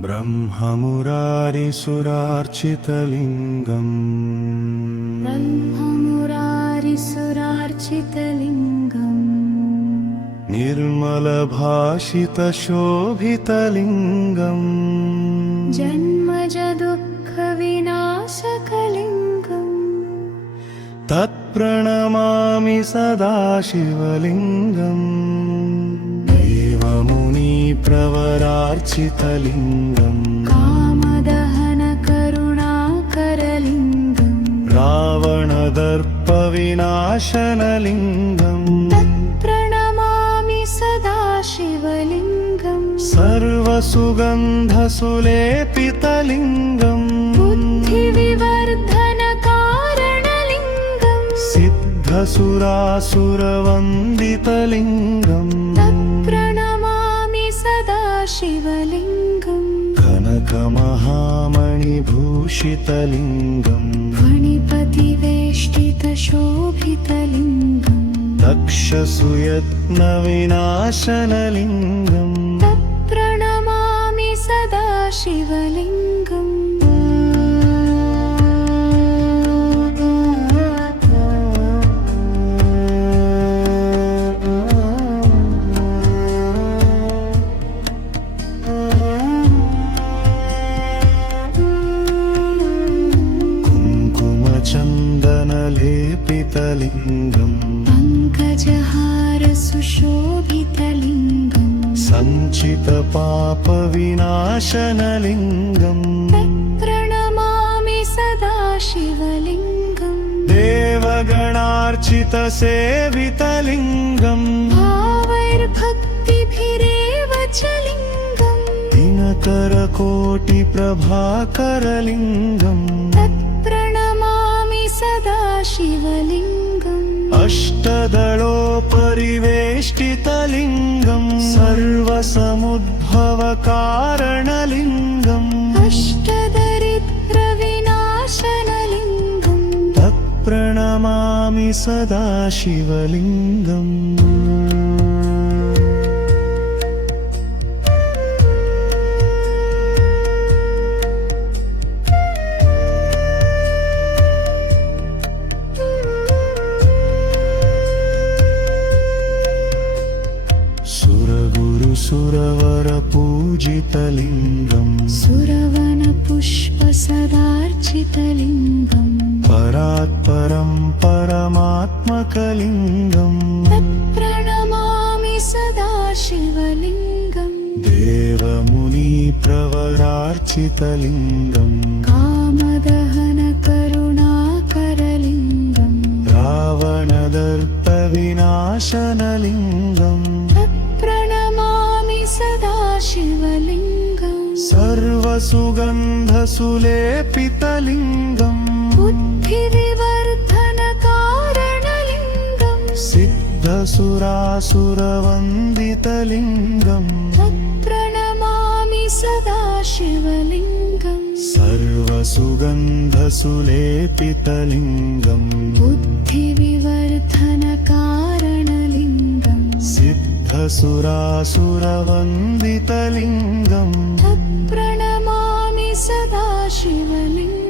ब्रह्ममुरारिसुरार्चितलिङ्गम् निर्मलभाषितशोभितलिङ्गम् जन्मजदुःखविनाशकलिङ्गम् तत्प्रणमामि सदा शिवलिङ्गम् देवमुनिप्रवरार्चितलिङ्गम् कामदहनकरुणाकरलिङ्गम् रावणदर्पविनाशनलिङ्गम् तत्प्रणमामि सदा शिवलिङ्गम् सर्वसुगन्धसुलेपितलिङ्गम् बुद्धिविवर्धनकारणलिङ्गम् सिद्धसुरासुरवन्दितलिङ्गम् तत्प्रणमामि सदा शिवलिङ्गम् कनकमहामणिभूषितलिङ्गम् फणिपतिवेष्टितशोभितलिङ्गम् दक्षसुयत्नविनाशनलिङ्गम् तत्प्रणमामि सदा शिवलिङ्गम् कुङ्कुमचन्दनलेपितलिङ्गम् पङ्कजहारसुशोभितलिङ्गम् सञ्चितपापविनाशनलिङ्गम् तत्प्रणमामि सदा शिवलिङ्गम् देवगणार्चितसेवितलिङ्गम् भावैर्भक्तिभिरेव च लिङ्गम् दिनकरकोटिप्रभाकरलिङ्गम् तत्प्रणमामि सदा शिवलिङ्गम् अष्टदलोपरिवेष्टितलिङ्गम् सर्वसमुद्भवकारणलिङ्गम् अष्टदरिद्रविनाशनलिङ्गम् तत्प्रणमामि सदा शिवलिङ्गम् सुरवरपूजितलिङ्गम् सुरवनपुष्पसदार्चितलिङ्गम् परात्परं परमात्मकलिङ्गम् तत्प्रणमामि सदा शिवलिङ्गम् देवमुनिप्रवरार्चितलिङ्गम् कामदहनकरुणाकरलिङ्गम् रावणदर्पविनाशनलिङ्गम् तत्प्रणमामि सदा शिवलिङ्गम् सर्वसुगन्धसुलेपितलिङ्गम् बुद्धिविवर्धनकारणलिङ्गम् सिद्धसुरासुरवन्दितलिङ्गम् तत्प्रणमामि सदा शिवलिङ्गम् सर्वसुगन्धसुलेपितलिङ्गम् बुद्धिविवर्धनकारणलिङ्गम् सिद्धसुरासुरवन्दितलिङ्गम् तत्प्रणमामि सदा शिवलिङ्गम्